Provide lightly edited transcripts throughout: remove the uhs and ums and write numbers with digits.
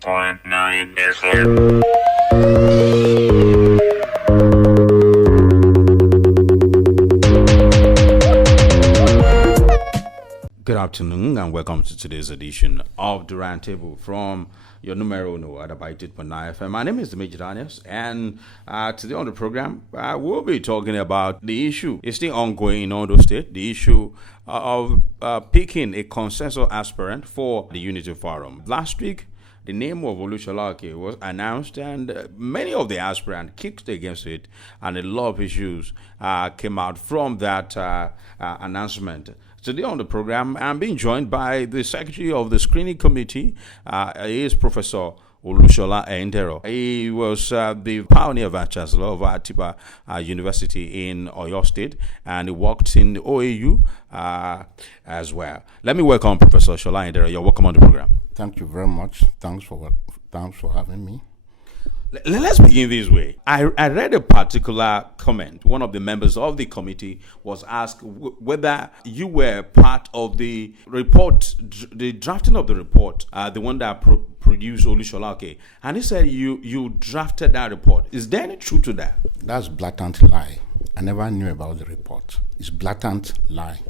88.9 FM. Good afternoon and welcome to today's edition of the Roundtable from your numero uno at about 88.9 FM. My name is Dimitri Daniels, and today on the program, we'll be talking about the issue. It's still ongoing in Ondo State, the issue of picking a consensus aspirant for the Unity Forum. Last week, the name of Olusola Oke was announced, and many of the aspirants kicked against it, and a lot of issues came out from that announcement. Today on the program, I'm being joined by the Secretary of the Screening Committee. He is Professor Olusola Ehindero. He was the pioneer Vice Chancellor of Atiba University in Oyo State, and he worked in the OAU as well. Let me welcome Professor Olusola Ehindero. You're welcome on the program. Thank you very much. Thanks for having me. Let's begin this way. I read a particular comment. One of the members of the committee was asked whether you were part of the report, the drafting of the report, the one that produced Olusola Oke. And he said you drafted that report. Is there any truth to that? That's blatant lie. I never knew about the report. It's blatant lie.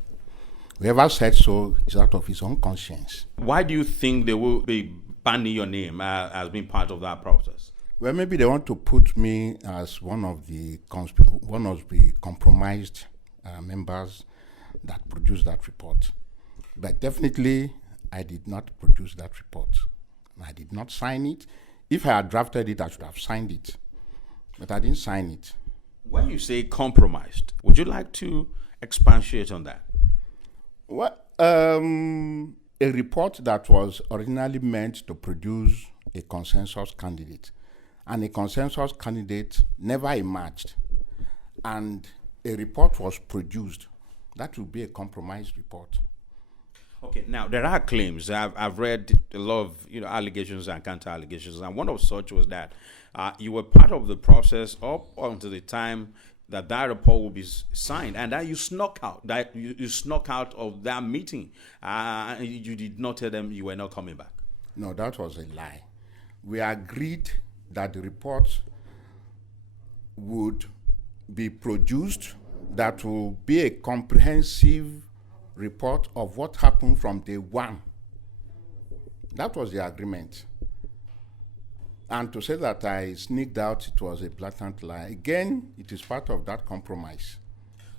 Whoever said so is out of his own conscience. Why do you think they will be banning your name as being part of that process? Well, maybe they want to put me as one of the compromised members that produced that report. But definitely, I did not produce that report. I did not sign it. If I had drafted it, I should have signed it. But I didn't sign it. When you say compromised, would you like to expatiate on that? Well, a report that was originally meant to produce a consensus candidate, and a consensus candidate never emerged, and a report was produced, that would be a compromised report. Okay, now there are claims. I've read a lot of allegations and counter allegations, and one of such was that you were part of the process up until the time that report will be signed, and that you snuck out. That you snuck out of that meeting. You did not tell them you were not coming back. No, that was a lie. We agreed that the report would be produced, that will be a comprehensive report of what happened from day one. That was the agreement. And to say that I sneaked out, it was a blatant lie. Again, it is part of that compromise.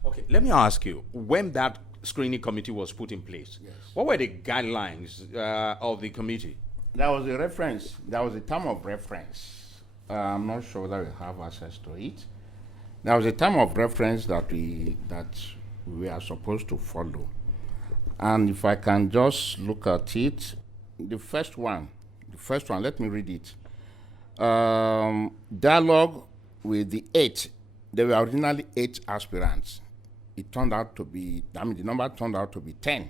Okay, let me ask you, when that screening committee was put in place, yes, what were the guidelines of the committee? There was a reference. There was a term of reference. I'm not sure whether we have access to it. There was a term of reference that we are supposed to follow. And if I can just look at it, the first one, let me read it. Dialogue with the 8. There were originally 8 aspirants. It turned out to be, the number turned out to be 10.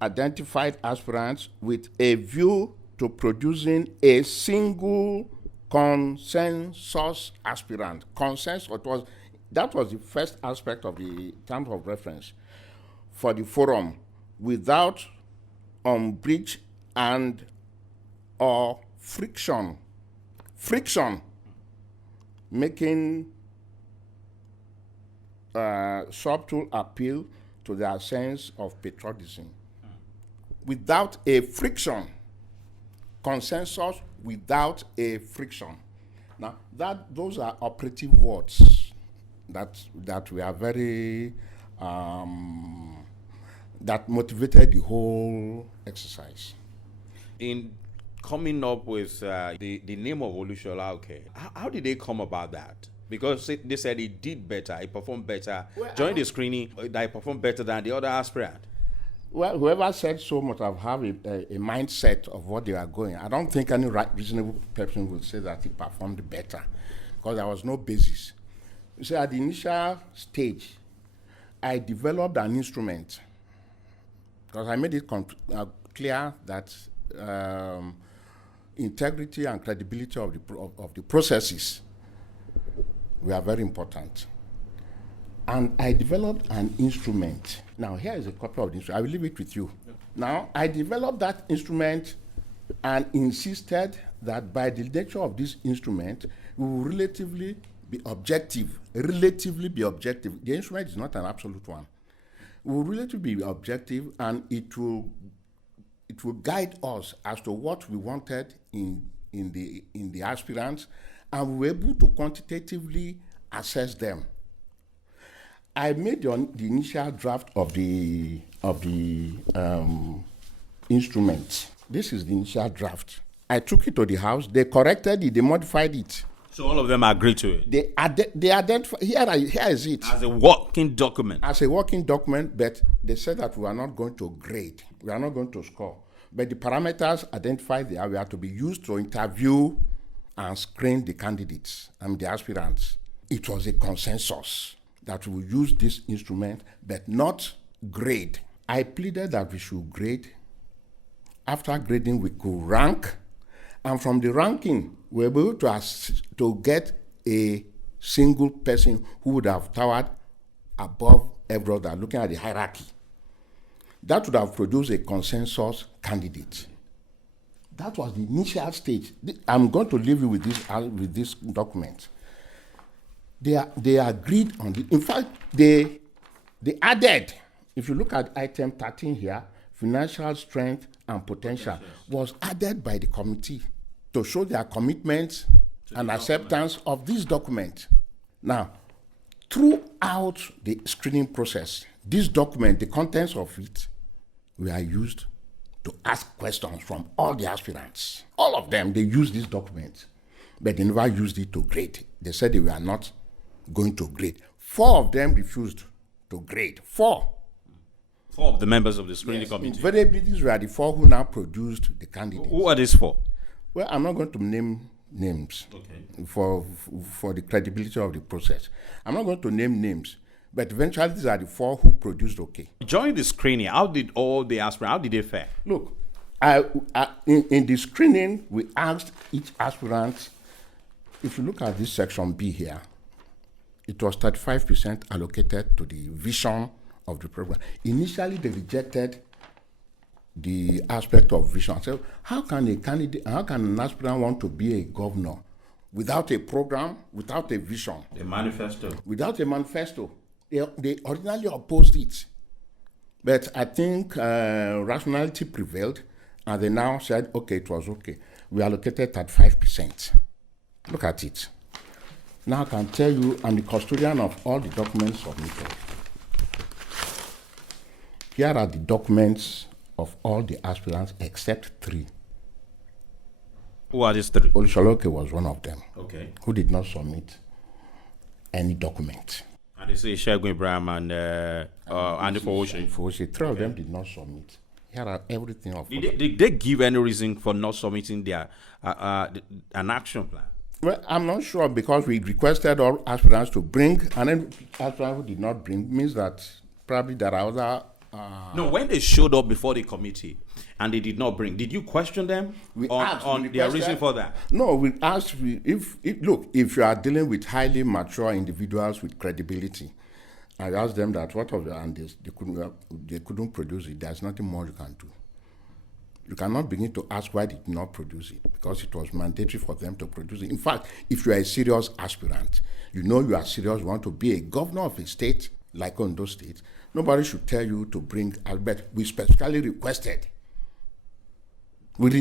Identified aspirants with a view to producing a single consensus aspirant. That was the first aspect of the term of reference for the forum, without umbrage and or friction, making subtle appeal to their sense of patriotism. Without a friction, consensus without a friction. Now, those are operative words that we are very that motivated the whole exercise. In coming up with the name of Olusola Oke, how did they come about that? Because they said he did better, he performed better. During the screening, that he performed better than the other aspirant. Well, whoever said so must have a mindset of what they are going. I don't think any reasonable person would say that he performed better, because there was no basis. You see, at the initial stage, I developed an instrument, because I made it clear that integrity and credibility of the processes were very important. And I developed an instrument. Now, here is a copy of the instrument. I will leave it with you. Now, I developed that instrument and insisted that by the nature of this instrument, we will relatively be objective. Relatively be objective. The instrument is not an absolute one. We will relatively be objective, and it will guide us as to what we wanted in the aspirants, and we were able to quantitatively assess them. I made the initial draft of the instrument. This is the initial draft. I took it to the House. They corrected it. They modified it. So all of them agreed to it? They identified. Here is it. As a working document? As a working document, but they said that we are not going to grade. We are not going to score. But the parameters identified there were to be used to interview and screen the candidates and the aspirants. It was a consensus that we use this instrument, but not grade. I pleaded that we should grade. After grading, we could rank. And from the ranking, we were able to get a single person who would have towered above every other, looking at the hierarchy. That would have produced a consensus candidate. That was the initial stage. I'm going to leave you with this document. They agreed on it. In fact, they added, if you look at item 13 here, financial strength and potential was added by the committee to show their commitment and acceptance of this document. Now, throughout the screening process, this document, the contents of it, were used to ask questions from all the aspirants. All of them, they used this document, but they never used it to grade. They said they were not going to grade. 4 of them refused to grade. 4 of the members of the screening committee? Invariably, these were the 4 who now produced the candidates. Who are these 4? Well, I'm not going to name names for the credibility of the process. I'm not going to name names, but eventually these are the 4 who produced okay. During the screening, how did all the aspirants, how did they fare? Look, in the screening, we asked each aspirant, if you look at this section B here, it was 35% allocated to the vision of the program. Initially, they rejected the aspect of vision. So how can an aspirant want to be a governor without a program, without a vision? A manifesto. Without a manifesto. They originally opposed it. But I think rationality prevailed, and they now said, okay, it was okay. We allocated 35%. Look at it. Now I can tell you, I'm the custodian of all the documents submitted. Here are the documents of all the aspirants except 3. Who are these 3? Olusola Oke was one of them. Okay. Who did not submit any document. And they say Shegun Ibrahim and Andy Fowoshe. 3 of them did not submit. Here are everything of them. Did they give any reason for not submitting their an action plan? Well, I'm not sure, because we requested all aspirants to bring, and then aspirants who did not bring means that probably there are other. No, when they showed up before the committee and they did not bring, did you question them on their reason for that? No, we asked, if you are dealing with highly mature individuals with credibility, I asked them that what of the, and they couldn't produce it. There's nothing more you can do. You cannot begin to ask why they did not produce it, because it was mandatory for them to produce it. In fact, if you are a serious aspirant, you are serious, you want to be a governor of a state like Ondo State, nobody should tell you to bring, but we specifically requested that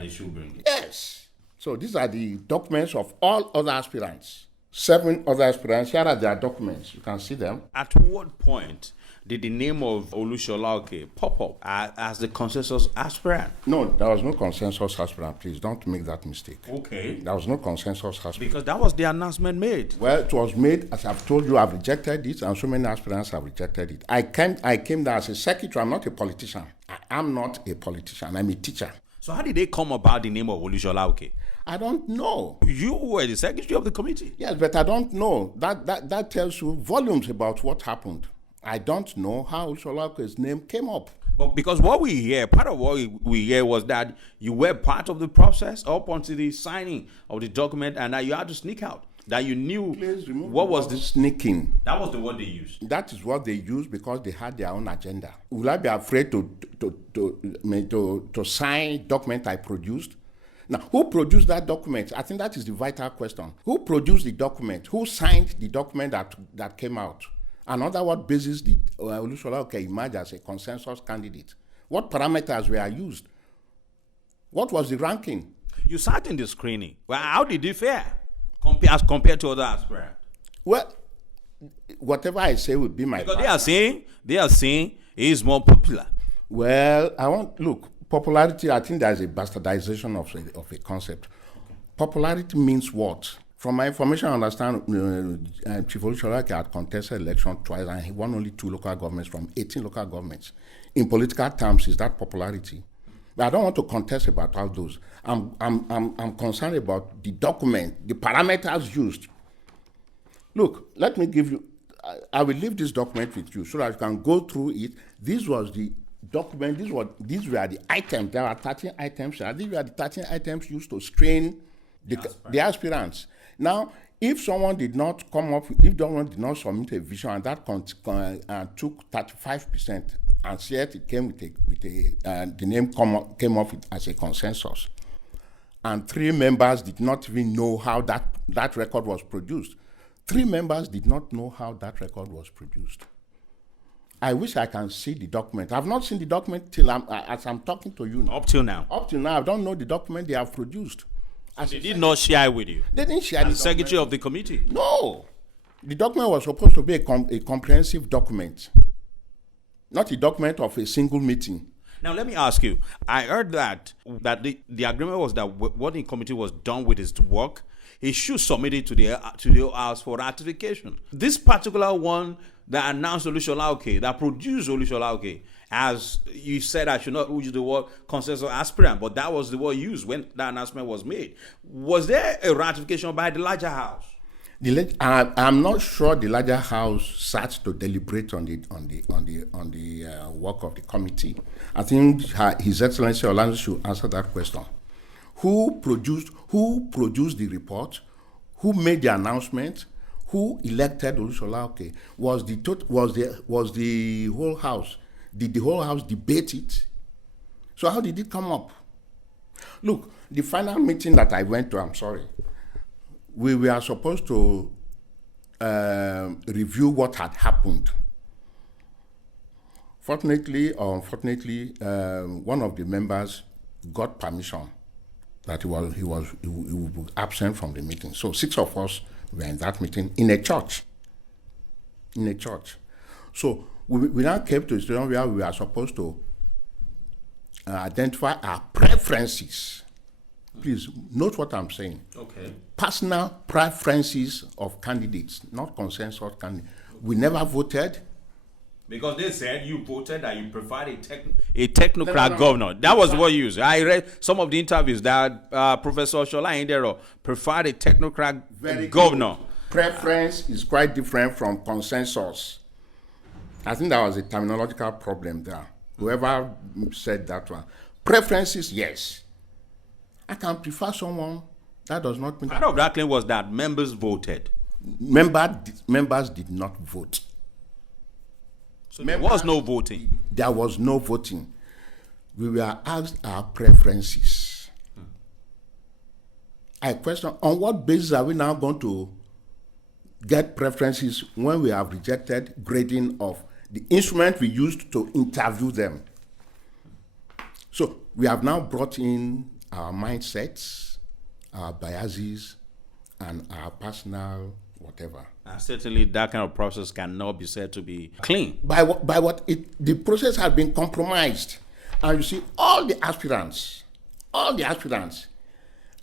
they should bring it. Yes. So these are the documents of all other aspirants. 7 other aspirants. Here are their documents. You can see them. At what point did the name of Olusola Oke pop up as the consensus aspirant? No, there was no consensus aspirant. Please don't make that mistake. Okay. There was no consensus aspirant. Because that was the announcement made. Well, it was made, as I've told you, I've rejected it, and so many aspirants have rejected it. I came there as a secretary. I'm not a politician. I am not a politician. I'm a teacher. So how did they come about the name of Olusola Oke? I don't know. You were the secretary of the committee. Yes, but I don't know. That tells you volumes about what happened. I don't know how Olusola Oke's name came up. But because what we hear, part of what we hear was that you were part of the process up until the signing of the document and that you had to sneak out. That you knew Please remove what was this? sneaking. That was the word they used. That is what they used because they had their own agenda. Will I be afraid to sign document I produced? Now, who produced that document? I think that is the vital question. Who produced the document? Who signed the document that came out? And on what basis did Olusola Oke emerge as a consensus candidate? What parameters were used? What was the ranking? You sat in the screening. Well, how did it fare as compared to other aspirants? Well, whatever I say would be my. Because they are saying he is more popular. Well, popularity. I think there's a bastardization of a concept. Popularity means what? From my information, I understand Chief Olusola Oke had contested election twice and he won only 2 local governments from 18 local governments. In political terms, is that popularity? But I don't want to contest about all those. I'm concerned about the document, the parameters used. Look, let me give you. I will leave this document with you so that you can go through it. This was the document. These were the items. There are 13 items. These were the 13 items used to screen the aspirants. Now, if someone did not if someone did not submit a vision and that took 35%, and yet it came with the name came off as a consensus, and 3 members did not even know how that record was produced. 3 members did not know how that record was produced. I wish I can see the document. I've not seen the document as I'm talking to you now. Up till now, I don't know the document they have produced. They did not share it with you. They didn't share As secretary of the committee. No. The document was supposed to be a comprehensive document, not a document of a single meeting. Now, let me ask you. I heard that the agreement was that what the committee was done with his work, he should submit it to the House for ratification. This particular one that announced Olusola Oke, that produced Olusola Oke, as you said, I should not use the word consensus aspirant, but that was the word used when that announcement was made. Was there a ratification by the larger house? I'm not sure the larger house sat to deliberate on the work of the committee. I think His Excellency Orlando should answer that question. Who produced the report? Who made the announcement? Who elected Olusola Oke? Was the whole house? Did the whole house debate it? So how did it come up? Look, the final meeting that I went to, we were supposed to review what had happened. Fortunately or unfortunately, one of the members got permission that he would be absent from the meeting. So 6 of us were in that meeting in a church. So we now came to a situation where we are supposed to identify our preferences. Please note what I'm saying. Okay. Personal preferences of candidates, not consensus candidates. We never voted. Because they said you voted that you preferred a technocrat governor. That was what you used. I read some of the interviews that Professor Olusola Ehindero preferred a technocrat governor. Preference is quite different from consensus. I think there was a terminological problem there. Whoever said that one. Preferences, yes. I can prefer someone. That does not mean... Part of that claim was that members voted. Members did not vote. So there was no voting. There was no voting. We were asked our preferences. I question, on what basis are we now going to get preferences when we have rejected grading of the instrument we used to interview them? So we have now brought in our mindsets, our biases, and our personal whatever. Certainly that kind of process cannot be said to be clean. The process has been compromised. And you see, all the aspirants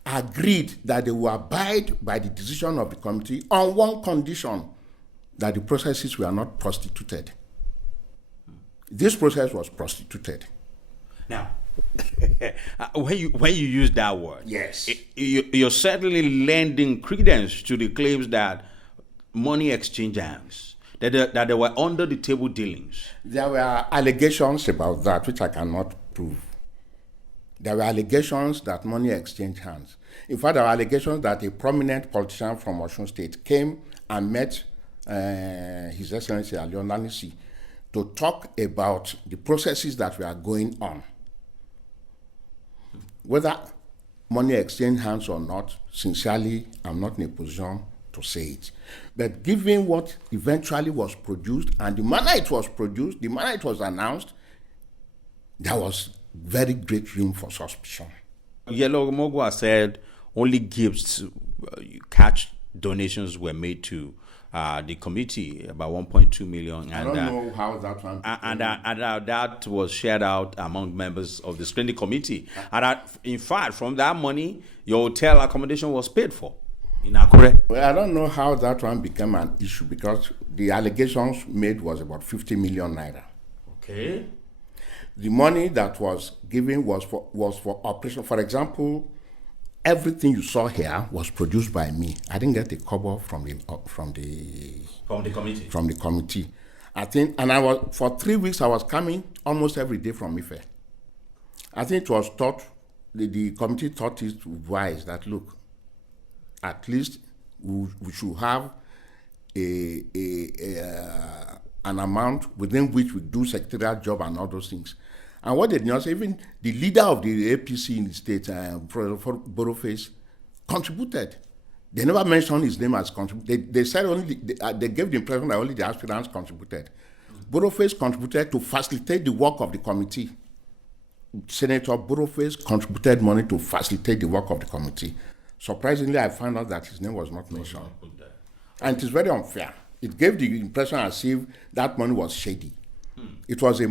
agreed that they will abide by the decision of the committee on one condition, that the processes were not prostituted. This process was prostituted. Now, when you use that word, yes, you're certainly lending credence to the claims that money exchangers, that they were under the table dealings. There were allegations about that which I cannot prove. There were allegations that money exchanged hands. In fact, there were allegations that a prominent politician from Osun State came and met His Excellency Alionanisi to talk about the processes that were going on. Whether money exchanged hands or not, sincerely, I'm not in a position to say it. But given what eventually was produced and the manner it was produced, the manner it was announced, there was very great room for suspicion. Yellow Mogwa said only gifts, cash donations were made to the committee, about 1.2 million. I don't know how that one. And that was shared out among members of the screening committee. And in fact, from that money, your hotel accommodation was paid for in Akure. Well, I don't know how that one became an issue because the allegations made was about 50 million naira. Okay. The money that was given was for operation. For example, everything you saw here was produced by me. I didn't get a cover from the committee. I think, and I was for 3 weeks. I was coming almost every day from Ife. I think it was thought the committee thought it wise that look, at least we should have an amount within which we do secretarial job and all those things. And what they did not say, even the leader of the APC in the state, Professor Boroface, contributed. They never mentioned his name as contributed. They said only, they gave the impression that only the aspirants contributed. Boroface contributed to facilitate the work of the committee. Senator Boroface contributed money to facilitate the work of the committee. Surprisingly, I found out that his name was not mentioned. And it is very unfair. It gave the impression as if that money was shady. It was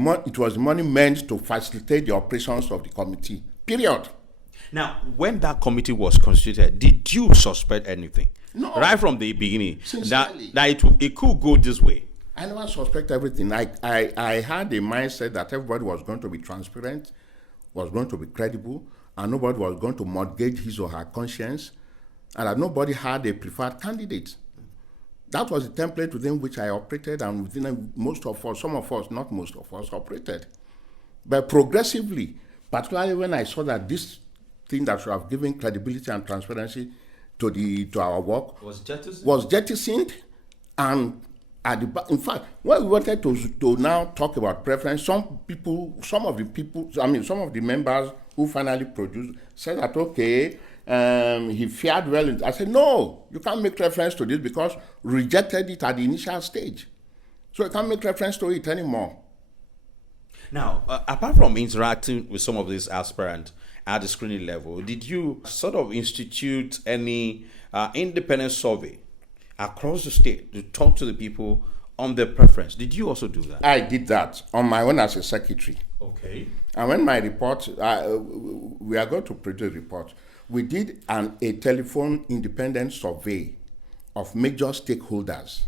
money meant to facilitate the operations of the committee. Period. Now, when that committee was constituted, did you suspect anything? No. Right from the beginning, Sincerely. that it could go this way. I never suspect everything. I had a mindset that everybody was going to be transparent, was going to be credible, and nobody was going to mortgage his or her conscience, and that nobody had a preferred candidate. That was the template within which I operated, and within most of us, some of us, not most of us, operated. But progressively, particularly when I saw that this thing that should have given credibility and transparency to our work was jettisoned, and in fact, when we wanted to now talk about preference, some of the members who finally produced said that okay. He fared well. I said, no, you can't make reference to this because we rejected it at the initial stage. So you can't make reference to it anymore. Now, apart from interacting with some of these aspirants at the screening level, did you sort of institute any independent survey across the state to talk to the people on their preference? Did you also do that? I did that on my own as a secretary. Okay. And when my report, we are going to produce a report, we did a telephone independent survey of major stakeholders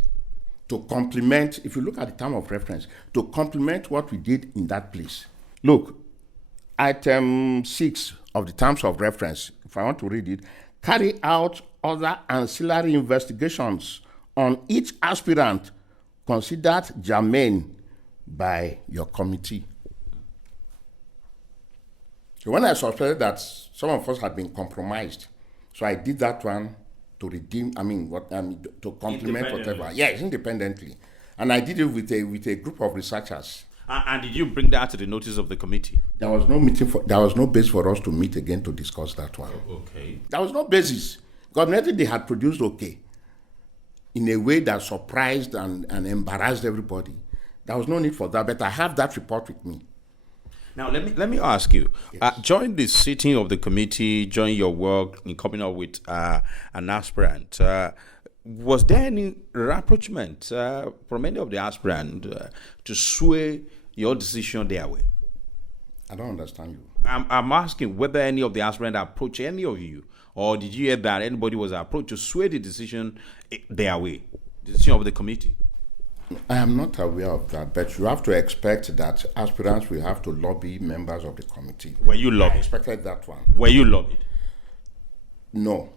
to complement, if you look at the term of reference, to complement what we did in that place. Look, item 6 of the terms of reference, if I want to read it, carry out other ancillary investigations on each aspirant considered germane by your committee. So when I suspected that some of us had been compromised, so I did that one to redeem, to complement whatever. Yes, independently. And I did it with a group of researchers. And did you bring that to the notice of the committee? There was no basis for us to meet again to discuss that one. Okay. There was no basis. Because nothing they had produced okay in a way that surprised and embarrassed everybody. There was no need for that, but I have that report with me. Now, let me ask you, Yes. during the sitting of the committee, during your work in coming up with an aspirant, was there any rapprochement from any of the aspirants to sway your decision their way? I don't understand you. I'm asking whether any of the aspirants approached any of you, or did you hear that anybody was approached to sway the decision their way, the decision of the committee? I am not aware of that, but you have to expect that aspirants will have to lobby members of the committee. Were you I lobbied? expected that one. Were you lobbied? No,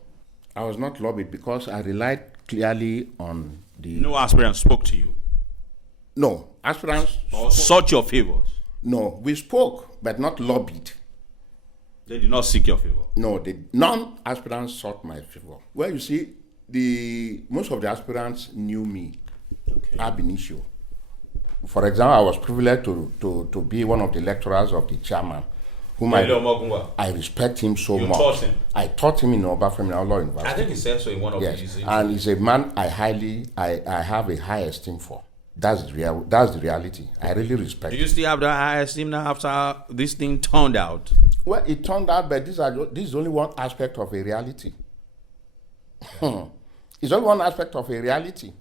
I was not lobbied because I relied clearly on the... No aspirant spoke to you No, aspirants... or sought your favors? No, we spoke, but not lobbied. They did not seek your favor. No, none-aspirants sought my favor. Well, you see, most of the aspirants knew me ab initio. For example, I was privileged to be one of the lecturers of the chairman, whom I respect him so much. You taught him? I taught him in Obafemi Awolowo University. I think he said so in one of his interviews. And he's a man I have a high esteem for. That's the reality. I really respect. Do you still have the high esteem now after this thing turned out? Well, it turned out, but this is only one aspect of a reality. It's only one aspect of a reality.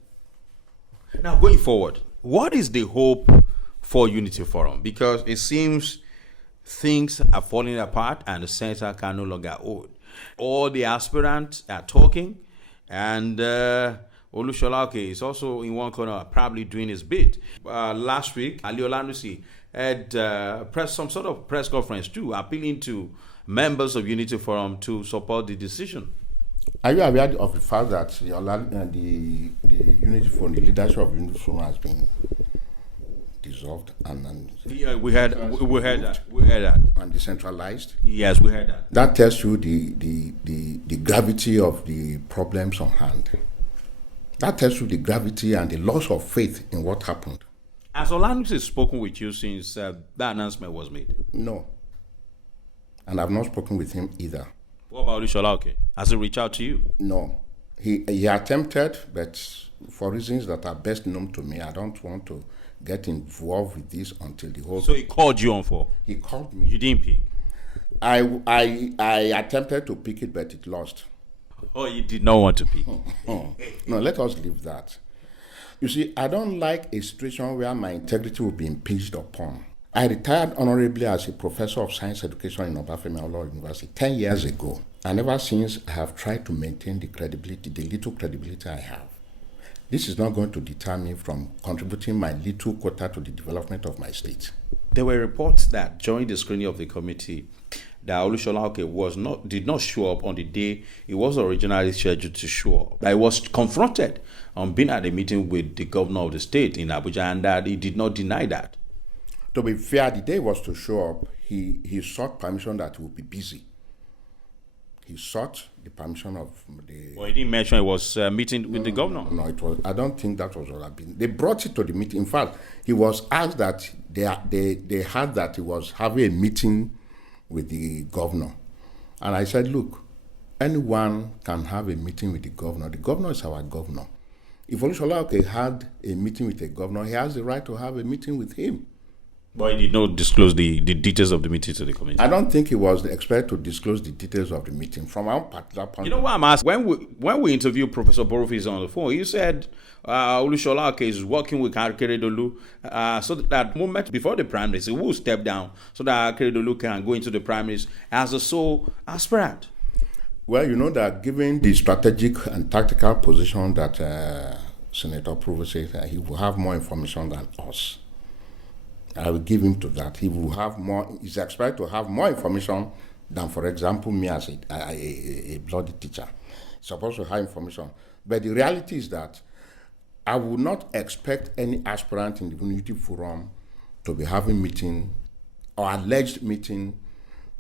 Now, going forward, what is the hope for Unity Forum? Because it seems things are falling apart and the center can no longer hold. All the aspirants are talking, and Olusola Oke is also in one corner, probably doing his bit. Last week, Ali Olanusi had some sort of press conference too, appealing to members of Unity Forum to support the decision. Are you aware of the fact that the Unity Forum, the leadership of Unity Forum has been dissolved and yeah, we heard that. And decentralized? Yes, we heard that. That tells you the gravity of the problems on hand. That tells you the gravity and the loss of faith in what happened. Has Olanusi spoken with you since that announcement was made? No. And I've not spoken with him either. What about Olusola Oke? Has he reached out to you? No. He attempted, but for reasons that are best known to me, I don't want to get involved with this until the whole... So he called you on for? He called me. You didn't pick? I attempted to pick it, but it lost. Oh, you did not want to pick? No, let us leave that. You see, I don't like a situation where my integrity will be impinged upon. I retired honorably as a professor of science education in Obafemi Awolowo University 10 years ago. And ever since, I have tried to maintain the credibility, the little credibility I have. This is not going to deter me from contributing my little quota to the development of my state. There were reports that during the screening of the committee, that Olusola Oke did not show up on the day he was originally scheduled to show up. That he was confronted on being at a meeting with the governor of the state in Abuja, and that he did not deny that. To be fair, the day he was to show up, he sought permission that he would be busy. He sought the permission of the... Well, he didn't mention he was meeting with the governor. No, it was. I don't think that was what happened. They brought it to the meeting. In fact, he was asked that they heard that he was having a meeting with the governor. And I said, look, anyone can have a meeting with the governor. The governor is our governor. If Olusola Oke had a meeting with the governor, he has the right to have a meeting with him. But he did not disclose the details of the meeting to the committee. I don't think he was expected to disclose the details of the meeting from our particular point. You know what I'm asking? When we interviewed Professor Borofis on the phone, he said Olusola Oke is working with Akeredolu so that moment before the primaries, he will step down so that Akeredolu can go into the primaries as a sole aspirant. Well, you know that given the strategic and tactical position that Senator Provost says, he will have more information than us. I will give him to that. He will have more. He's expected to have more information than, for example, me as a bloody teacher. He's supposed to have information. But the reality is that I would not expect any aspirant in the Unity Forum to be having meeting or alleged meeting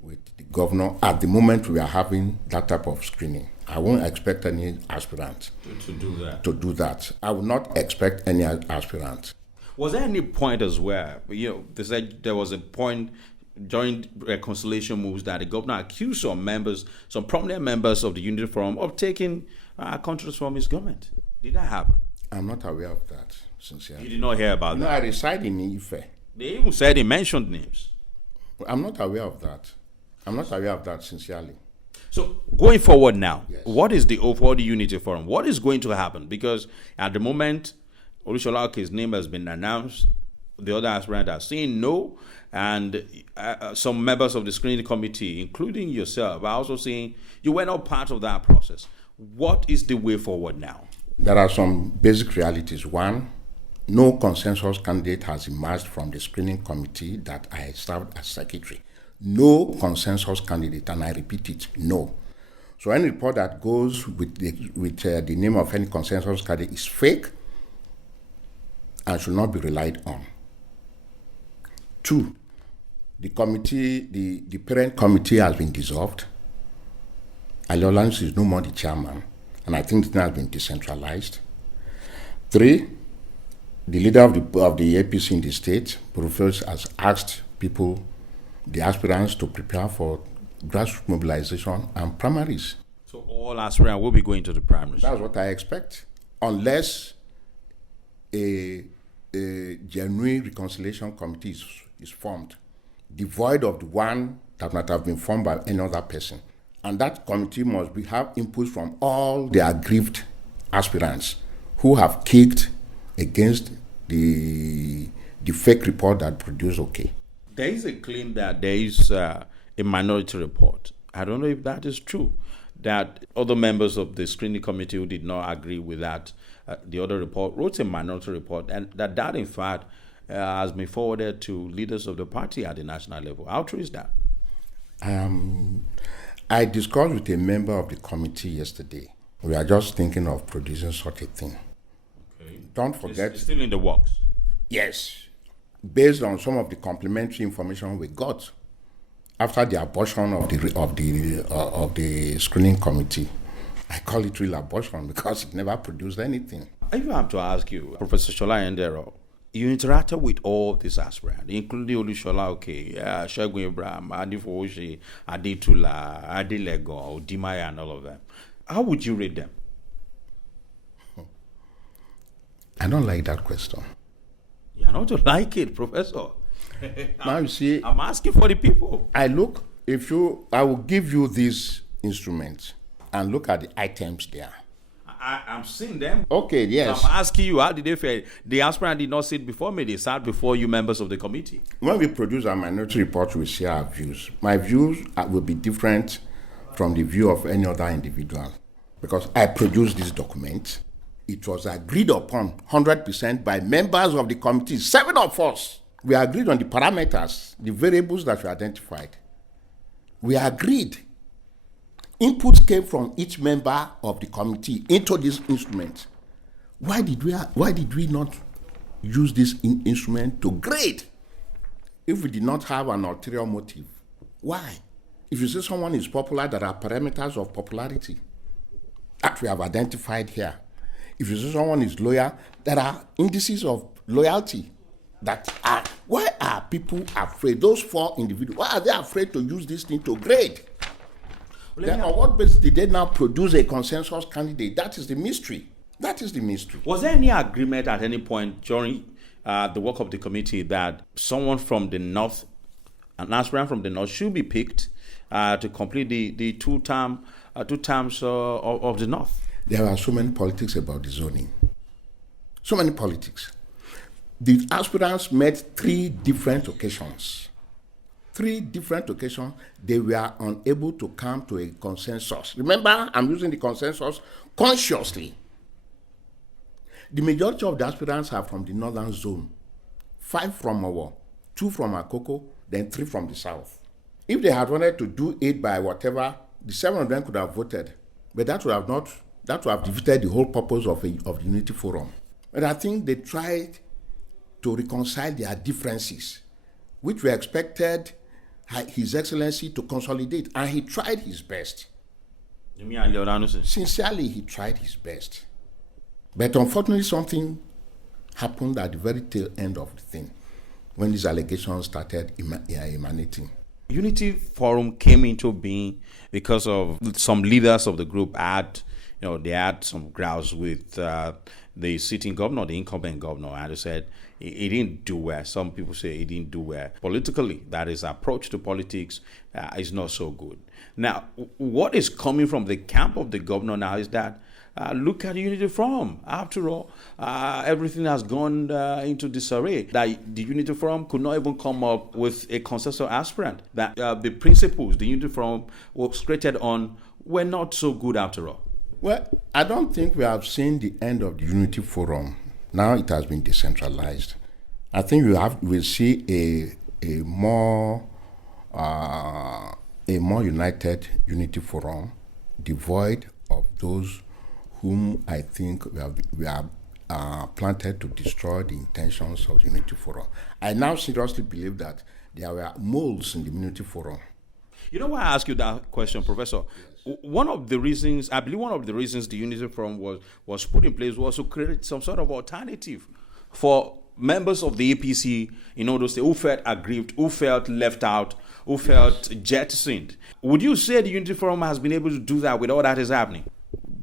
with the governor at the moment we are having that type of screening. I won't expect any aspirant to do that. I would not expect any aspirant. Was there any point as well, they said there was a point during reconciliation moves that the governor accused some prominent members of the Unity Forum of taking contracts from his government? Did that happen? I'm not aware of that, sincerely. You did not hear about that? No, I reside in Ife. They even said they mentioned names. I'm not aware of that. I'm not aware of that, sincerely. So going forward now, yes. What is the hope for the Unity Forum? What is going to happen? Because at the moment, Olusola Oke's name has been announced. The other aspirants are saying no. And some members of the screening committee, including yourself, are also saying you were not part of that process. What is the way forward now? There are some basic realities. One, no consensus candidate has emerged from the screening committee that I served as secretary. No consensus candidate, and I repeat it, no. So any report that goes with the name of any consensus candidate is fake and should not be relied on. Two, The committee, the parent committee has been dissolved. Alliance is no more the chairman, and I think it has been decentralized. 3, the leader of the APC in the state, Professor, has asked people, the aspirants, to prepare for grassroots mobilization and primaries. So all aspirants will be going to the primaries. That's what I expect, unless a genuine reconciliation committee is formed, devoid of the one that might have been formed by any other person. And that committee must have input from all the aggrieved aspirants who have kicked against the fake report that produced Oke. There is a claim that there is a minority report. I don't know if that is true, that other members of the screening committee who did not agree with that, the other report, wrote a minority report, and that in fact has been forwarded to leaders of the party at the national level. How true is that? I discussed with a member of the committee yesterday. We are just thinking of producing such a thing. Okay. Don't forget. It's still in the works. Yes, based on some of the complementary information we got after the abortion of the screening committee. I call it real abortion because it never produced anything. I even have to ask you, Professor Sola Ehindero, you interacted with all these aspirants, including Olusola Oke, Segun Abraham, Adifowoshi, Adetula, Adelego, Dimaya, and all of them. How would you rate them? I don't like that question. You don't like it, Professor. Now you see, I'm asking for the people. I will give you this instrument and look at the items there. I'm seeing them. Okay, yes. I'm asking you, how did they fare? The aspirant did not sit before me. They sat before you, members of the committee. When we produce our minority report, we share our views. My views will be different from the view of any other individual because I produced this document. It was agreed upon 100% by members of the committee, 7 of us. We agreed on the parameters, the variables that we identified. We agreed. Inputs came from each member of the committee into this instrument. Why did we not use this instrument to grade if we did not have an ulterior motive? Why? If you say someone is popular, there are parameters of popularity that we have identified here. If you say someone is loyal, there are indices of loyalty that are. Why are people afraid? Those 4 individuals, why are they afraid to use this thing to grade? Then on what basis did they now produce a consensus candidate? That is the mystery. That is the mystery. Was there any agreement at any point during the work of the committee that someone from the north, an aspirant from the north, should be picked to complete the two terms of the north? There are so many politics about the zoning. So many politics. The aspirants met 3 different occasions. 3 different occasions, they were unable to come to a consensus. Remember, I'm using the consensus consciously. The majority of the aspirants are from the northern zone. 5 from Owo, 2 from Akoko, then 3 from the south. If they had wanted to do it by whatever, the 7 of them could have voted. But that would have defeated the whole purpose of the Unity Forum. But I think they tried to reconcile their differences, which we expected His Excellency to consolidate, and he tried his best. Sincerely, he tried his best. But unfortunately, something happened at the very tail end of the thing, when these allegations started emanating. Unity Forum came into being because of some leaders of the group they had some grounds with the sitting governor, the incumbent governor, and they said he didn't do well. Some people say he didn't do well. Politically, that his approach to politics is not so good. Now, what is coming from the camp of the governor now is that look at Unity Forum. After all, everything has gone into disarray. That the Unity Forum could not even come up with a consensus aspirant. That the principles the Unity Forum was created on were not so good after all. Well, I don't think we have seen the end of the Unity Forum. Now it has been decentralized. I think we'll see a more united Unity Forum, devoid of those whom I think we are planted to destroy the intentions of the Unity Forum. I now seriously believe that there were moles in the Unity Forum. You know why I ask you that question, Professor? One of the reasons, I believe one of the reasons the Unity Forum was put in place was to create some sort of alternative for members of the APC, who felt aggrieved, who felt left out, who felt jettisoned. Would you say the Unity Forum has been able to do that with all that is happening?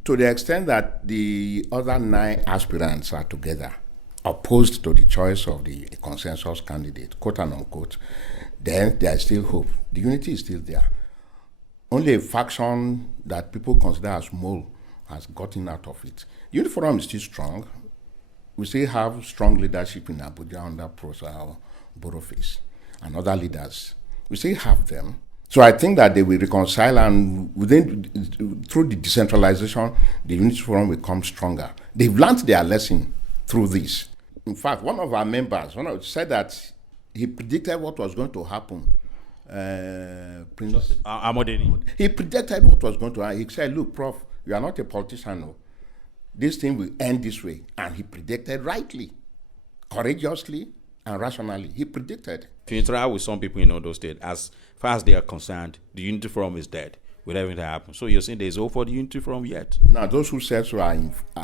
To the extent that the other 9 aspirants are together, opposed to the choice of the consensus candidate, quote and unquote, then there is still hope. The unity is still there. Only a faction that people consider as mole has gotten out of it. The Unity Forum is still strong. We still have strong leadership in Abuja under Professor Boroface and other leaders. We still have them. So I think that they will reconcile, and through the decentralization, the Unity Forum will come stronger. They've learned their lesson through this. In fact, one of our members said that he predicted what was going to happen. Prince Amodeni. He predicted what was going to happen. He said, "Look, Prof, you are not a politician. No. This thing will end this way." And he predicted rightly, courageously, and rationally. He predicted. If you interact with some people in Ondo State, as far as they are concerned, the Unity Forum is dead with everything that happened. So you're saying there's hope for the Unity Forum yet? Now, those who said so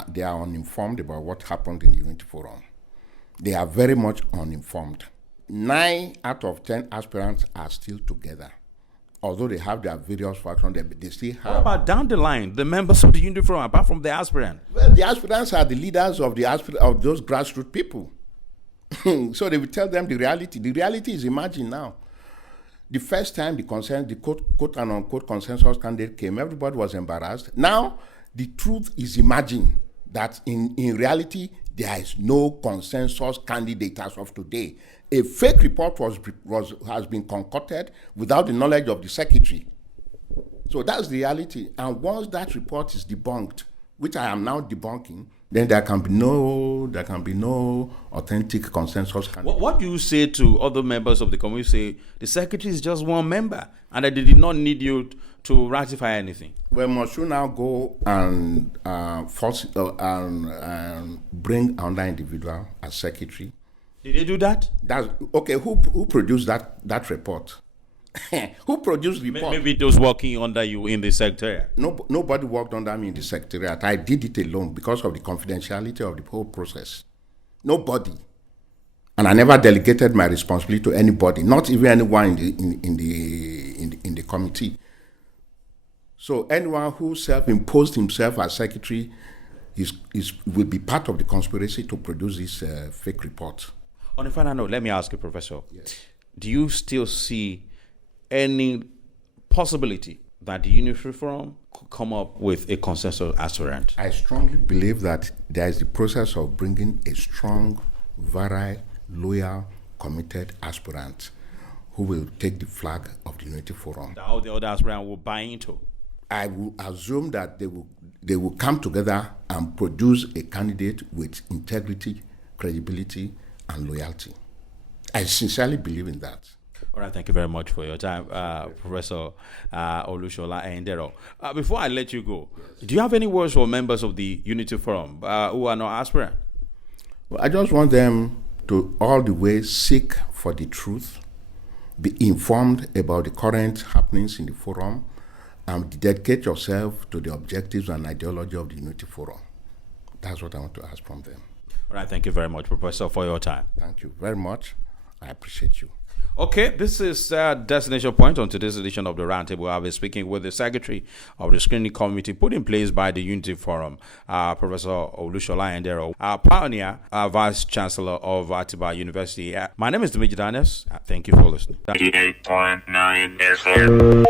they are uninformed about what happened in the Unity Forum. They are very much uninformed. 9 out of 10 aspirants are still together. Although they have their various factions, they still have... What about down the line, the members of the Unity Forum, apart from the aspirant? Well, the aspirants are the leaders of those grassroots people. So they will tell them the reality. The reality is emerging now. The first time the quote and unquote consensus candidate came, everybody was embarrassed. Now, the truth is emerging that in reality, there is no consensus candidate as of today. A fake report has been concocted without the knowledge of the secretary. So that's the reality. And once that report is debunked, which I am now debunking, then there can be no authentic consensus candidate. What do you say to other members of the committee? Say the secretary is just one member and that they did not need you to ratify anything? Well, must you now go and bring another individual as secretary? Did they do that? That's okay. Who produced that report? Who produced the report? Maybe those working under you in the secretariat. Nobody worked under me in the secretariat. I did it alone because of the confidentiality of the whole process. Nobody. And I never delegated my responsibility to anybody, not even anyone in the committee. So anyone who self-imposed himself as secretary will be part of the conspiracy to produce this fake report. On a final note, let me ask you, Professor. Yes. Do you still see any possibility that the Unity Forum could come up with a consensus aspirant? I strongly believe that there is the process of bringing a strong, virile, loyal, committed aspirant who will take the flag of the Unity Forum. How the other aspirant will buy into? I will assume that they will come together and produce a candidate with integrity, credibility, and loyalty. I sincerely believe in that. All right, thank you very much for your time, Professor Olusola Ehindero. Before I let you go, do you have any words for members of the Unity Forum who are not aspirant? Well, I just want them to all the way seek for the truth, be informed about the current happenings in the forum, and dedicate yourself to the objectives and ideology of the Unity Forum. That's what I want to ask from them. All right, thank you very much, Professor, for your time. Thank you very much. I appreciate you. Okay, this is Destination Point. On today's edition of the Roundtable, I'll be speaking with the Secretary of the Screening Committee put in place by the Unity Forum, Professor Olusola Ehindero, pioneer, Vice Chancellor of Atiba University. My name is Dimeji Daniels. Thank you for listening. 88.9 FM.